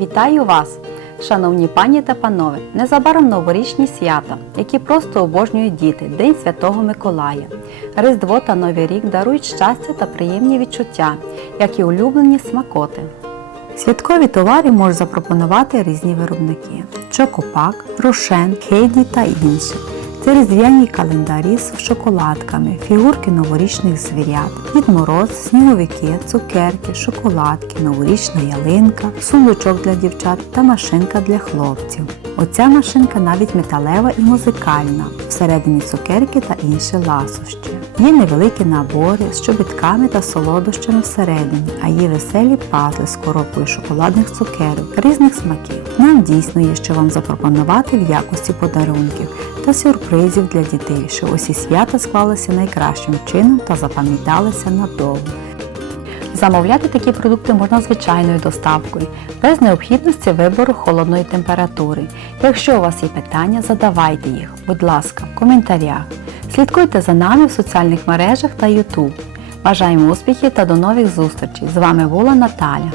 Вітаю вас, шановні пані та панове! Незабаром новорічні свята, які просто обожнюють діти, День Святого Миколая. Різдво та Новий рік дарують щастя та приємні відчуття, як і улюблені смакоти. Святкові товари можуть запропонувати різні виробники: Чокопак, Рошен, Хейді та інші. Це різдвяні календарі з шоколадками, фігурки новорічних звірят, Дід Мороз, сніговики, цукерки, шоколадки, новорічна ялинка, сундучок для дівчат та машинка для хлопців. Оця машинка навіть металева і музикальна, всередині цукерки та інші ласощі. Є невеликі набори з чобітками та солодощами всередині, а є веселі пазли з коробкою шоколадних цукерок різних смаків. Нам дійсно є що вам запропонувати в якості подарунків та сюрпризів для дітей, щоб усі свята склалися найкращим чином та запам'яталися надовго. Замовляти такі продукти можна звичайною доставкою, без необхідності вибору холодної температури. Якщо у вас є питання, задавайте їх, будь ласка, в коментарях. Слідкуйте за нами в соціальних мережах та YouTube. Бажаємо успіхів та до нових зустрічей! З вами була Наталя.